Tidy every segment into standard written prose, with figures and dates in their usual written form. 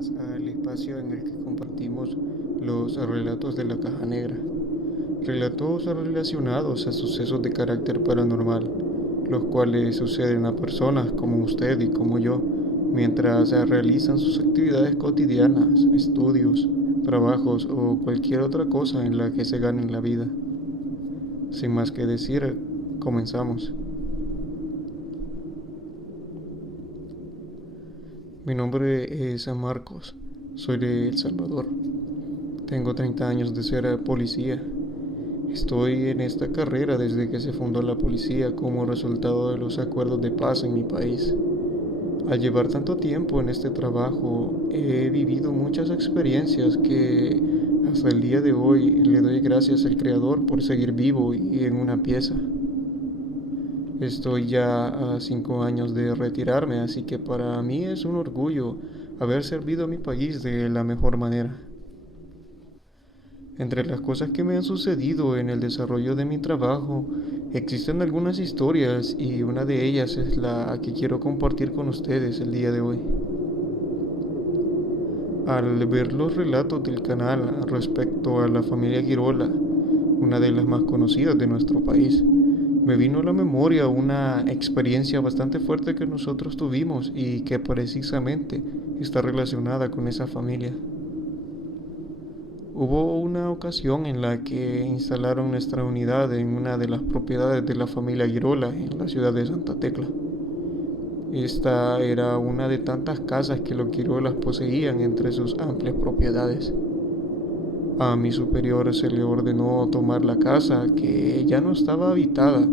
más al espacio en el que compartimos los relatos de la caja negra. Relatos relacionados a sucesos de carácter paranormal, los cuales suceden a personas como usted y como yo, mientras realizan sus actividades cotidianas, estudios, trabajos o cualquier otra cosa en la que se ganen la vida. Sin más que decir, comenzamos. Mi nombre es Marcos, soy de El Salvador. Tengo 30 años de ser policía. Estoy en esta carrera desde que se fundó la policía como resultado de los acuerdos de paz en mi país. Al llevar tanto tiempo en este trabajo, he vivido muchas experiencias que hasta el día de hoy le doy gracias al Creador por seguir vivo y en una pieza. Estoy ya a 5 años de retirarme, así que para mí es un orgullo haber servido a mi país de la mejor manera. Entre las cosas que me han sucedido en el desarrollo de mi trabajo, existen algunas historias y una de ellas es la que quiero compartir con ustedes el día de hoy. Al ver los relatos del canal respecto a la familia Girola, una de las más conocidas de nuestro país, me vino a la memoria una experiencia bastante fuerte que nosotros tuvimos y que precisamente está relacionada con esa familia. Hubo una ocasión en la que instalaron nuestra unidad en una de las propiedades de la familia Girola en la ciudad de Santa Tecla. Esta era una de tantas casas que los Girolas poseían entre sus amplias propiedades. A mi superior se le ordenó tomar la casa, que ya no estaba habitada,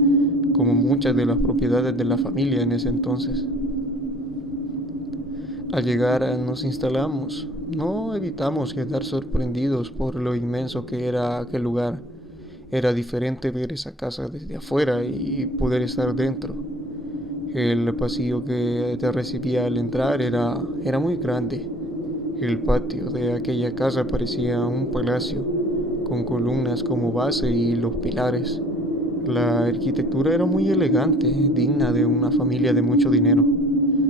como muchas de las propiedades de la familia en ese entonces. Al llegar nos instalamos. No evitamos quedar sorprendidos por lo inmenso que era aquel lugar. Era diferente ver esa casa desde afuera y poder estar dentro. El pasillo que te recibía al entrar era muy grande. El patio de aquella casa parecía un palacio, con columnas como base y los pilares. La arquitectura era muy elegante, digna de una familia de mucho dinero.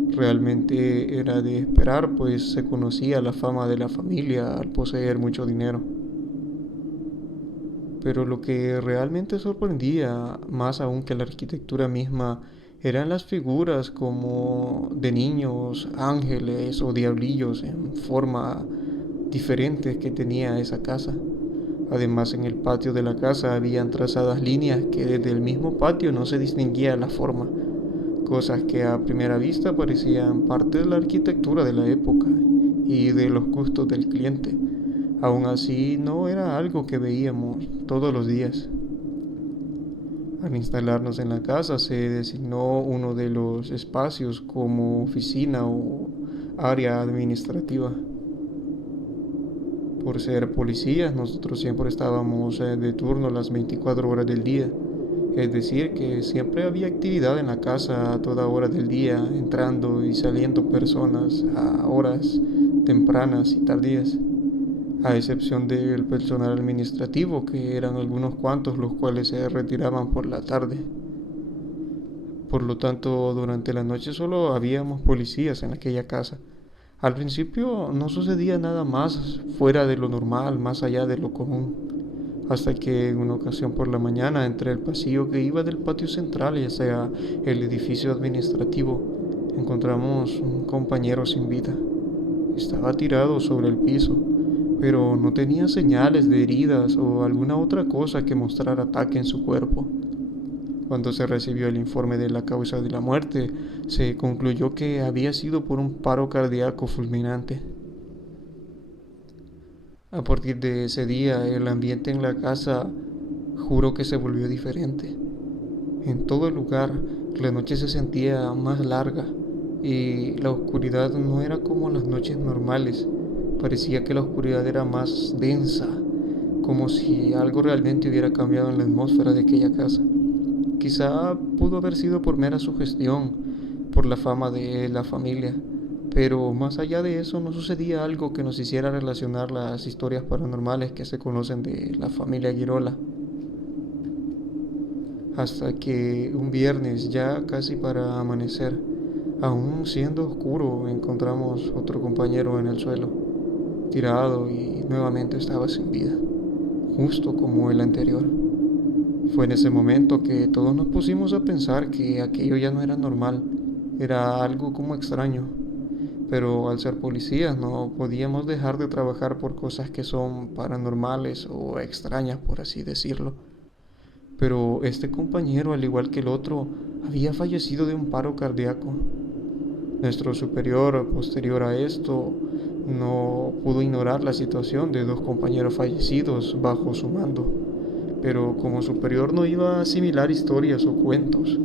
Realmente era de esperar, pues se conocía la fama de la familia al poseer mucho dinero. Pero lo que realmente sorprendía, más aún que la arquitectura misma, eran las figuras como de niños, ángeles o diablillos en forma diferentes que tenía esa casa. Además, en el patio de la casa habían trazadas líneas que desde el mismo patio no se distinguía la forma, cosas que a primera vista parecían parte de la arquitectura de la época y de los gustos del cliente. Aún así, no era algo que veíamos todos los días. Al instalarnos en la casa se designó uno de los espacios como oficina o área administrativa. Por ser policías, nosotros siempre estábamos de turno las 24 horas del día. Es decir, que siempre había actividad en la casa a toda hora del día, entrando y saliendo personas a horas tempranas y tardías, a excepción del personal administrativo, que eran algunos cuantos los cuales se retiraban por la tarde. Por lo tanto, durante la noche solo habíamos policías en aquella casa. Al principio no sucedía nada más fuera de lo normal, más allá de lo común, hasta que en una ocasión por la mañana, entre el pasillo que iba del patio central y hacia el edificio administrativo, encontramos un compañero sin vida. Estaba tirado sobre el piso, pero no tenía señales de heridas o alguna otra cosa que mostrara ataque en su cuerpo. Cuando se recibió el informe de la causa de la muerte, se concluyó que había sido por un paro cardíaco fulminante. A partir de ese día, el ambiente en la casa juro que se volvió diferente. En todo el lugar, la noche se sentía más larga y la oscuridad no era como las noches normales. Parecía que la oscuridad era más densa, como si algo realmente hubiera cambiado en la atmósfera de aquella casa. Quizá pudo haber sido por mera sugestión, por la fama de la familia, pero más allá de eso no sucedía algo que nos hiciera relacionar las historias paranormales que se conocen de la familia Girola. Hasta que un viernes, ya casi para amanecer, Aún siendo oscuro, encontramos otro compañero en el suelo, tirado y nuevamente estaba sin vida, justo como el anterior. Fue en ese momento que todos nos pusimos a pensar que aquello ya no era normal, era algo como extraño. Pero al ser policías no podíamos dejar de trabajar por cosas que son paranormales o extrañas, por así decirlo. Pero este compañero, al igual que el otro, había fallecido de un paro cardíaco. Nuestro superior, posterior a esto, no pudo ignorar la situación de dos compañeros fallecidos bajo su mando. Pero como superior no iba a asimilar historias o cuentos,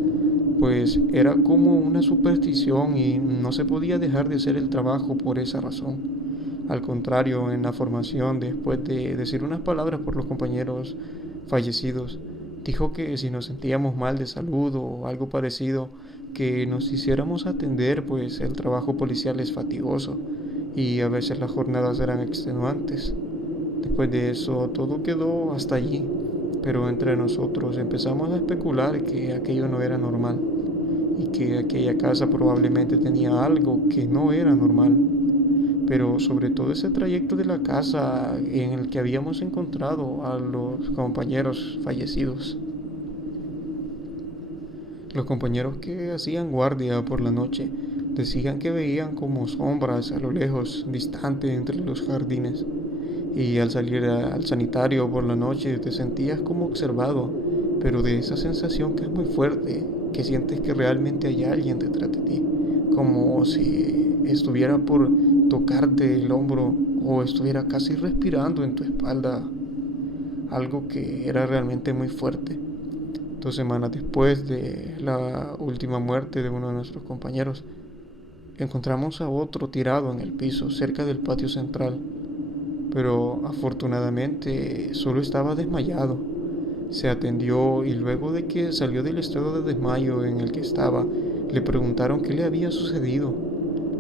pues era como una superstición y no se podía dejar de hacer el trabajo por esa razón. Al contrario, en la formación, después de decir unas palabras por los compañeros fallecidos, dijo que si nos sentíamos mal de salud o algo parecido, que nos hiciéramos atender, pues el trabajo policial es fatigoso y a veces las jornadas eran extenuantes. Después de eso, todo quedó hasta allí, pero entre nosotros empezamos a especular que aquello no era normal y que aquella casa probablemente tenía algo que no era normal. Pero sobre todo ese trayecto de la casa en el que habíamos encontrado a los compañeros fallecidos. Los compañeros que hacían guardia por la noche decían que veían como sombras a lo lejos, distante entre los jardines. Y al salir al sanitario por la noche te sentías como observado, pero de esa sensación que es muy fuerte, que sientes que realmente hay alguien detrás de ti, como si estuviera por tocarte el hombro o estuviera casi respirando en tu espalda, algo que era realmente muy fuerte. 2 semanas después de la última muerte de uno de nuestros compañeros, encontramos a otro tirado en el piso cerca del patio central, pero afortunadamente solo estaba desmayado. Se atendió y luego de que salió del estado de desmayo en el que estaba, le preguntaron qué le había sucedido,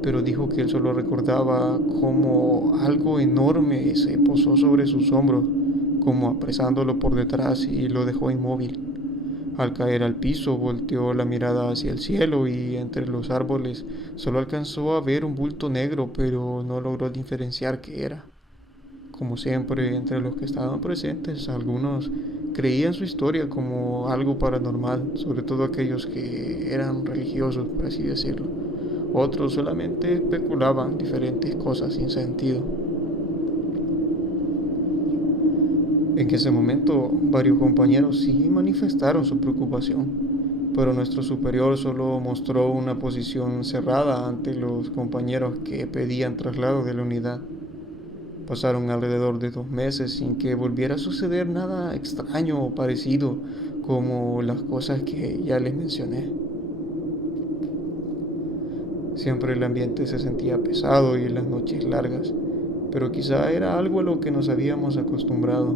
pero dijo que él solo recordaba cómo algo enorme se posó sobre sus hombros, como apresándolo por detrás y lo dejó inmóvil. Al caer al piso, volteó la mirada hacia el cielo y entre los árboles solo alcanzó a ver un bulto negro, pero no logró diferenciar qué era. Como siempre, entre los que estaban presentes, algunos creían su historia como algo paranormal, sobre todo aquellos que eran religiosos, por así decirlo. Otros solamente especulaban diferentes cosas sin sentido. En ese momento, varios compañeros sí manifestaron su preocupación, pero nuestro superior solo mostró una posición cerrada ante los compañeros que pedían traslado de la unidad. Pasaron alrededor de 2 meses sin que volviera a suceder nada extraño o parecido como las cosas que ya les mencioné. Siempre el ambiente se sentía pesado y las noches largas, pero quizá era algo a lo que nos habíamos acostumbrado.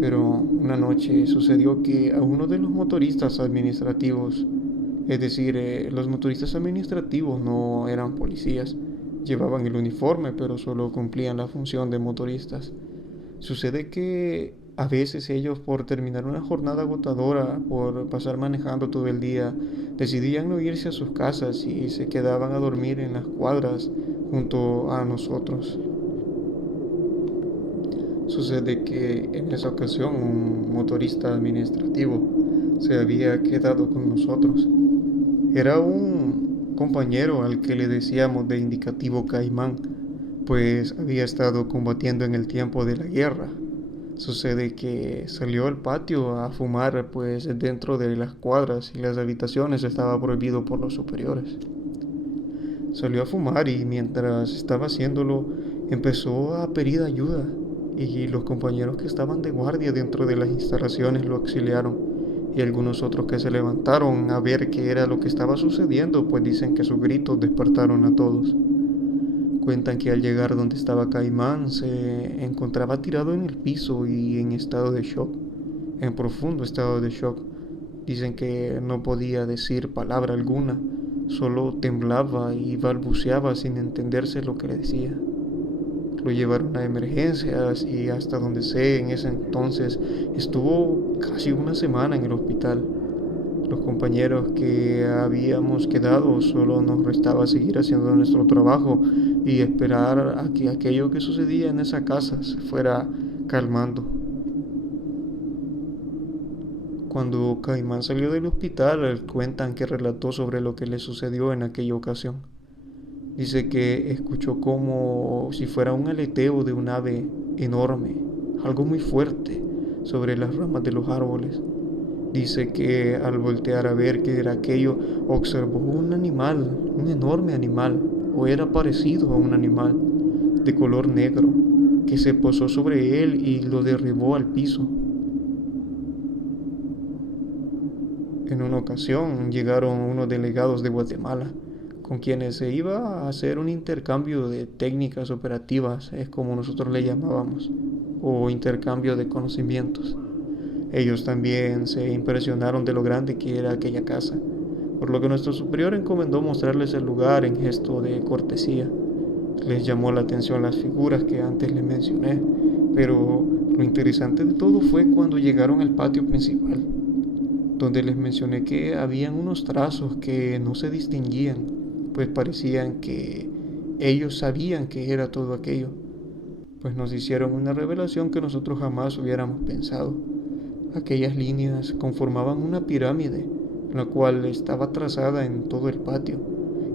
Pero una noche sucedió que a uno de los motoristas administrativos, es decir, los motoristas administrativos no eran policías, llevaban el uniforme pero solo cumplían la función de motoristas. Sucede que a veces ellos por terminar una jornada agotadora, por pasar manejando todo el día, decidían no irse a sus casas y se quedaban a dormir en las cuadras junto a nosotros. Sucede que en esa ocasión un motorista administrativo se había quedado con nosotros. Era un compañero al que le decíamos de indicativo Caimán, pues había estado combatiendo en el tiempo de la guerra. Sucede que salió al patio a fumar, pues dentro de las cuadras y las habitaciones estaba prohibido por los superiores. Salió a fumar y mientras estaba haciéndolo empezó a pedir ayuda y los compañeros que estaban de guardia dentro de las instalaciones lo auxiliaron y algunos otros que se levantaron a ver qué era lo que estaba sucediendo, pues dicen que sus gritos despertaron a todos. Cuentan que al llegar donde estaba Caimán se encontraba tirado en el piso y en estado de shock, en profundo estado de shock. Dicen que no podía decir palabra alguna, solo temblaba y balbuceaba sin entenderse lo que le decía. Lo llevaron a emergencias y hasta donde sé en ese entonces estuvo casi una semana en el hospital. Los compañeros que habíamos quedado solo nos restaba seguir haciendo nuestro trabajo y esperar a que aquello que sucedía en esa casa se fuera calmando. Cuando Caimán salió del hospital, cuentan que relató sobre lo que le sucedió en aquella ocasión. Dice que escuchó como si fuera un aleteo de un ave enorme, algo muy fuerte, sobre las ramas de los árboles. Dice que al voltear a ver qué era aquello, observó un animal, un enorme animal, o era parecido a un animal, de color negro, que se posó sobre él y lo derribó al piso. En una ocasión llegaron unos delegados de Guatemala, con quienes se iba a hacer un intercambio de técnicas operativas, es como nosotros le llamábamos, o intercambio de conocimientos. Ellos también se impresionaron de lo grande que era aquella casa, por lo que nuestro superior encomendó mostrarles el lugar en gesto de cortesía. Les llamó la atención las figuras que antes les mencioné, pero lo interesante de todo fue cuando llegaron al patio principal, donde les mencioné que habían unos trazos que no se distinguían, pues parecían que ellos sabían que era todo aquello, pues nos hicieron una revelación que nosotros jamás hubiéramos pensado. Aquellas líneas conformaban una pirámide, la cual estaba trazada en todo el patio,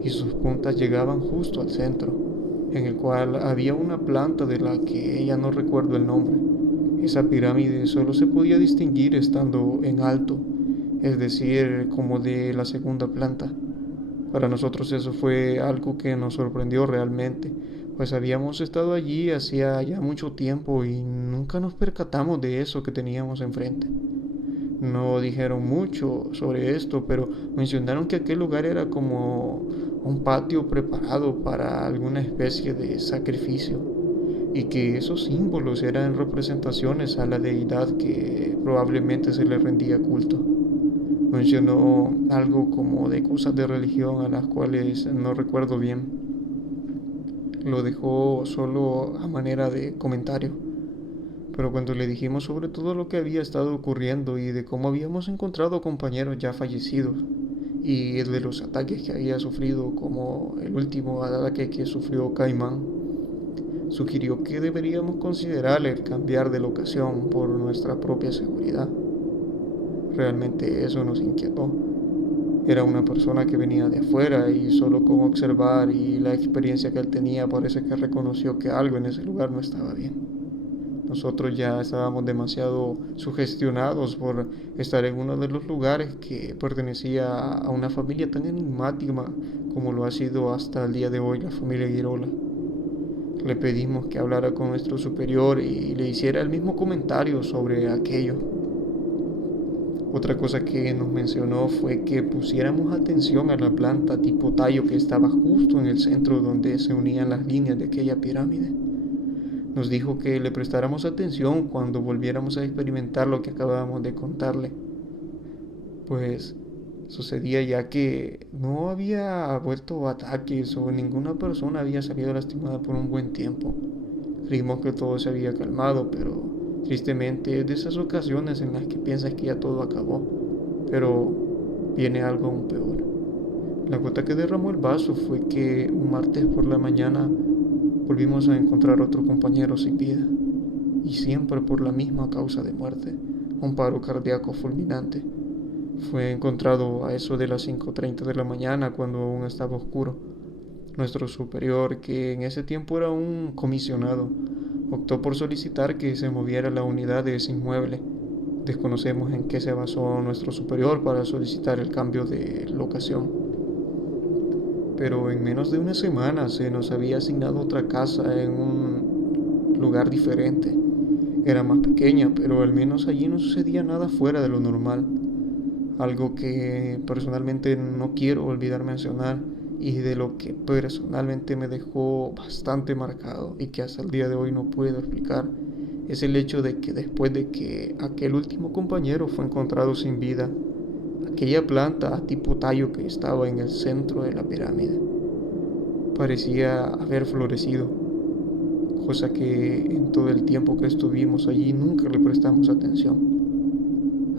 y sus puntas llegaban justo al centro, en el cual había una planta de la que ya no recuerdo el nombre. Esa pirámide solo se podía distinguir estando en alto, es decir, como de la segunda planta. Para nosotros eso fue algo que nos sorprendió realmente, pues habíamos estado allí hacía ya mucho tiempo y nunca nos percatamos de eso que teníamos enfrente. No dijeron mucho sobre esto, pero mencionaron que aquel lugar era como un patio preparado para alguna especie de sacrificio y que esos símbolos eran representaciones a la deidad que probablemente se le rendía culto. Mencionó algo como de cosas de religión a las cuales no recuerdo bien. Lo dejó solo a manera de comentario. Pero cuando le dijimos sobre todo lo que había estado ocurriendo y de cómo habíamos encontrado compañeros ya fallecidos y de los ataques que había sufrido, como el último ataque que sufrió Caimán, sugirió que deberíamos considerar el cambiar de locación por nuestra propia seguridad. Realmente eso nos inquietó. Era una persona que venía de afuera y solo con observar y la experiencia que él tenía parece que reconoció que algo en ese lugar no estaba bien. Nosotros ya estábamos demasiado sugestionados por estar en uno de los lugares que pertenecía a una familia tan enigmática como lo ha sido hasta el día de hoy la familia Girola. Le pedimos que hablara con nuestro superior y le hiciera el mismo comentario sobre aquello. Otra cosa que nos mencionó fue que pusiéramos atención a la planta tipo tallo que estaba justo en el centro donde se unían las líneas de aquella pirámide. Nos dijo que le prestáramos atención cuando volviéramos a experimentar lo que acabábamos de contarle, pues sucedía ya que no había vuelto ataques o ninguna persona había salido lastimada por un buen tiempo. Creímos que todo se había calmado, pero tristemente es de esas ocasiones en las que piensas que ya todo acabó, pero viene algo aún peor. La gota que derramó el vaso fue que un martes por la mañana volvimos a encontrar otro compañero sin vida, y siempre por la misma causa de muerte, un paro cardíaco fulminante. Fue encontrado a eso de las 5:30 de la mañana cuando aún estaba oscuro. Nuestro superior, que en ese tiempo era un comisionado, optó por solicitar que se moviera la unidad de ese inmueble. Desconocemos en qué se basó nuestro superior para solicitar el cambio de locación, pero en menos de una semana se nos había asignado otra casa en un lugar diferente. Era más pequeña, pero al menos allí no sucedía nada fuera de lo normal. Algo que personalmente no quiero olvidar mencionar y de lo que personalmente me dejó bastante marcado y que hasta el día de hoy no puedo explicar, es el hecho de que después de que aquel último compañero fue encontrado sin vida, aquella planta tipo tallo que estaba en el centro de la pirámide parecía haber florecido, cosa que en todo el tiempo que estuvimos allí nunca le prestamos atención.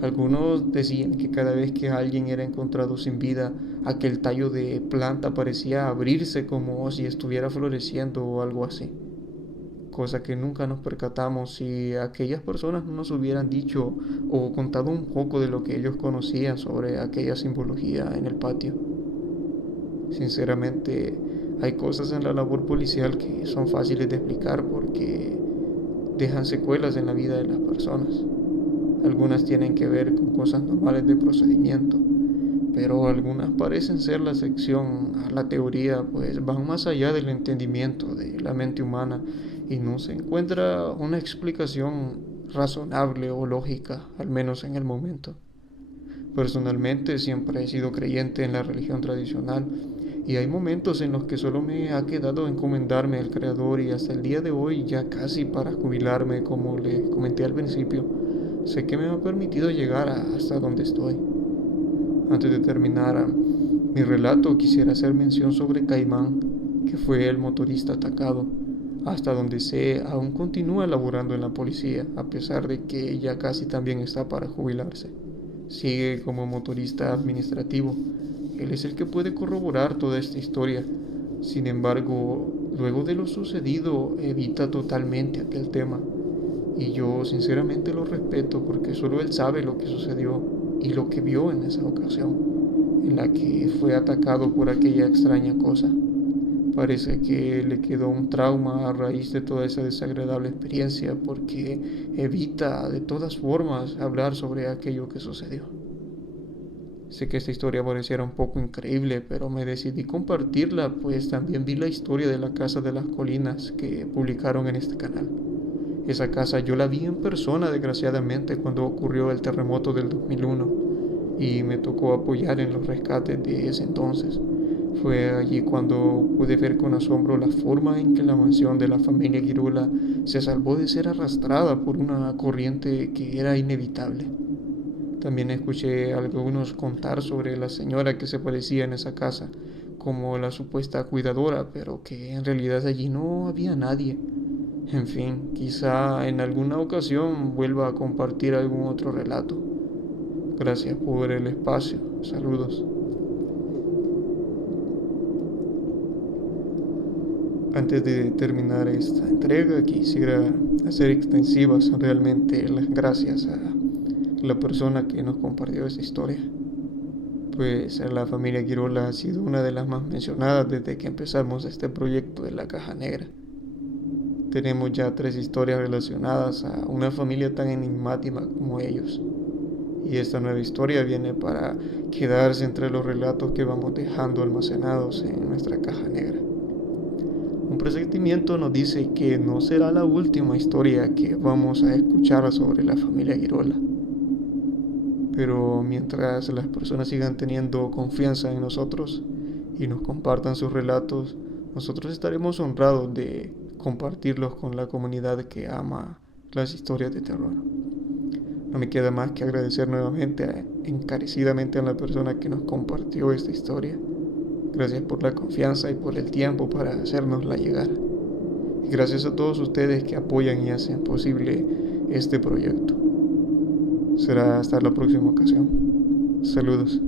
Algunos decían que cada vez que alguien era encontrado sin vida, aquel tallo de planta parecía abrirse como si estuviera floreciendo o algo así. Cosa que nunca nos percatamos si aquellas personas no nos hubieran dicho o contado un poco de lo que ellos conocían sobre aquella simbología en el patio. Sinceramente, hay cosas en la labor policial que son fáciles de explicar porque dejan secuelas en la vida de las personas. Algunas tienen que ver con cosas normales de procedimiento, pero algunas parecen ser la sección a la teoría, pues van más allá del entendimiento de la mente humana y no se encuentra una explicación razonable o lógica, al menos en el momento. Personalmente siempre he sido creyente en la religión tradicional y hay momentos en los que solo me ha quedado encomendarme al Creador y hasta el día de hoy, ya casi para jubilarme, como les comenté al principio, sé que me ha permitido llegar hasta donde estoy. Antes de terminar mi relato, quisiera hacer mención sobre Caimán, que fue el motorista atacado. Hasta donde sé, aún continúa laborando en la policía, a pesar de que ya casi también está para jubilarse. Sigue como motorista administrativo. Él es el que puede corroborar toda esta historia. Sin embargo, luego de lo sucedido, evita totalmente aquel tema. Y yo sinceramente lo respeto porque solo él sabe lo que sucedió y lo que vio en esa ocasión, en la que fue atacado por aquella extraña cosa. Parece que le quedó un trauma a raíz de toda esa desagradable experiencia porque evita de todas formas hablar sobre aquello que sucedió. Sé que esta historia pareciera un poco increíble, pero me decidí compartirla, pues también vi la historia de la Casa de las Colinas que publicaron en este canal. Esa casa yo la vi en persona, desgraciadamente, cuando ocurrió el terremoto del 2001 y me tocó apoyar en los rescates de ese entonces. Fue allí cuando pude ver con asombro la forma en que la mansión de la familia Girola se salvó de ser arrastrada por una corriente que era inevitable. También escuché a algunos contar sobre la señora que se parecía en esa casa, como la supuesta cuidadora, pero que en realidad allí no había nadie. En fin, quizá en alguna ocasión vuelva a compartir algún otro relato. Gracias por el espacio. Saludos. Antes de terminar esta entrega, quisiera hacer extensivas realmente las gracias a la persona que nos compartió esta historia. Pues la familia Quirola ha sido una de las más mencionadas desde que empezamos este proyecto de la Caja Negra. Tenemos ya 3 historias relacionadas a una familia tan enigmática como ellos. Y esta nueva historia viene para quedarse entre los relatos que vamos dejando almacenados en nuestra caja negra. Un presentimiento nos dice que no será la última historia que vamos a escuchar sobre la familia Girola. Pero mientras las personas sigan teniendo confianza en nosotros y nos compartan sus relatos, nosotros estaremos honrados de compartirlos con la comunidad que ama las historias de terror. No me queda más que agradecer nuevamente encarecidamente a la persona que nos compartió esta historia. Gracias por la confianza y por el tiempo para hacérnosla llegar. Y gracias a todos ustedes que apoyan y hacen posible este proyecto. Será hasta la próxima ocasión. Saludos.